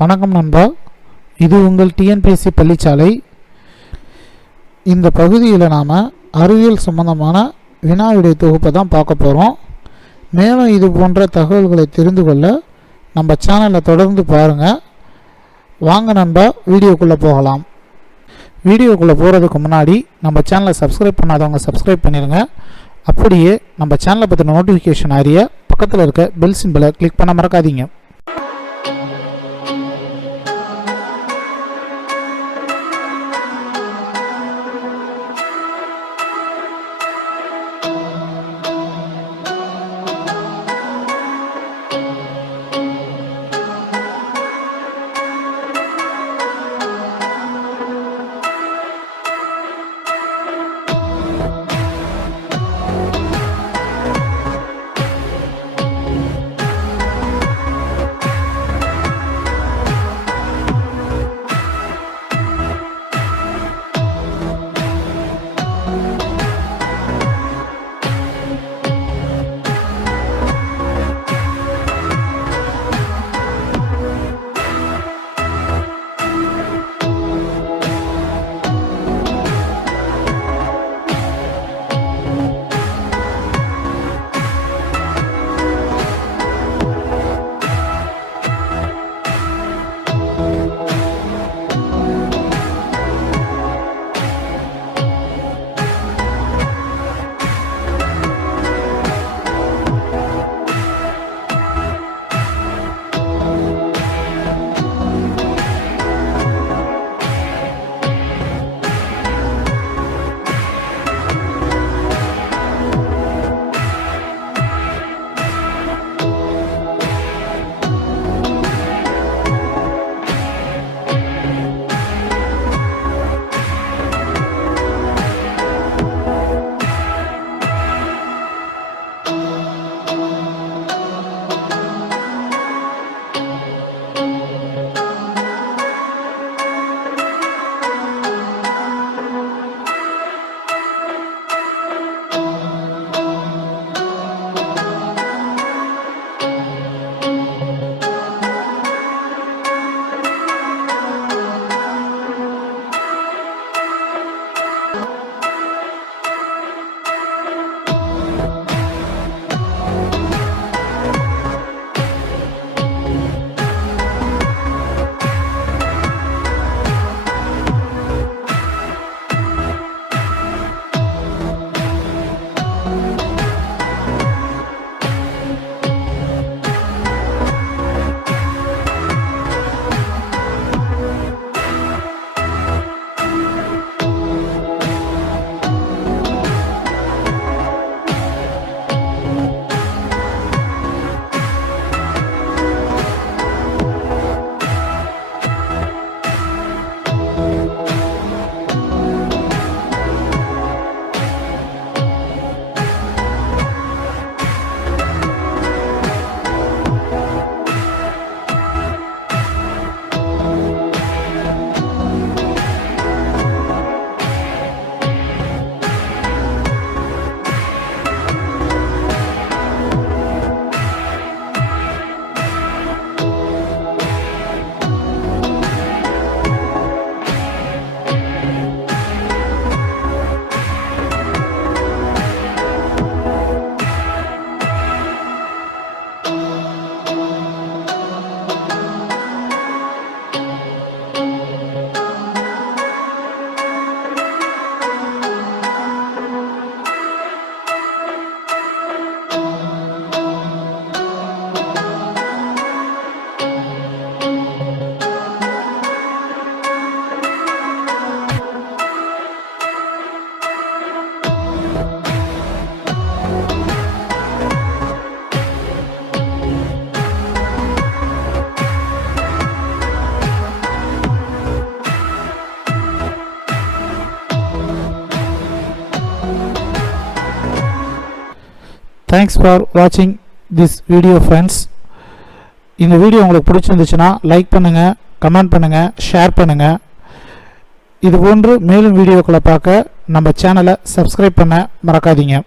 வணக்கம் நண்பா, இது உங்கள் TNPSC பள்ளிச்சாலை. இந்த பகுதியில் நாம் அறிவியல் சம்பந்தமான வினா விடை தொகுப்பை தான் பார்க்க போகிறோம். மேலும் இது போன்ற தகவல்களை தெரிந்து கொள்ள நம்ம சேனலை தொடர்ந்து பாருங்கள். வாங்க நண்பா, வீடியோக்குள்ளே போகலாம். வீடியோக்குள்ளே போகிறதுக்கு முன்னாடி நம்ம சேனலை சப்ஸ்கிரைப் பண்ணாதவங்க சப்ஸ்கிரைப் பண்ணிடுங்க. அப்படியே நம்ம சேனலை பற்றின நோட்டிஃபிகேஷன் அறிய பக்கத்தில் இருக்க பெல் சிம்பிளை கிளிக் பண்ண மறக்காதீங்க. Thanks for watching this video friends. இந்த வீடியோ உங்களுக்கு பிடிச்சிருந்துச்சுன்னா லைக் பண்ணுங்கள், கமெண்ட் பண்ணுங்கள், ஷேர் பண்ணுங்கள். இது போன்று மேலும் வீடியோக்களை பார்க்க நம்ம சேனலை சப்ஸ்கிரைப் பண்ண மறக்காதீங்க.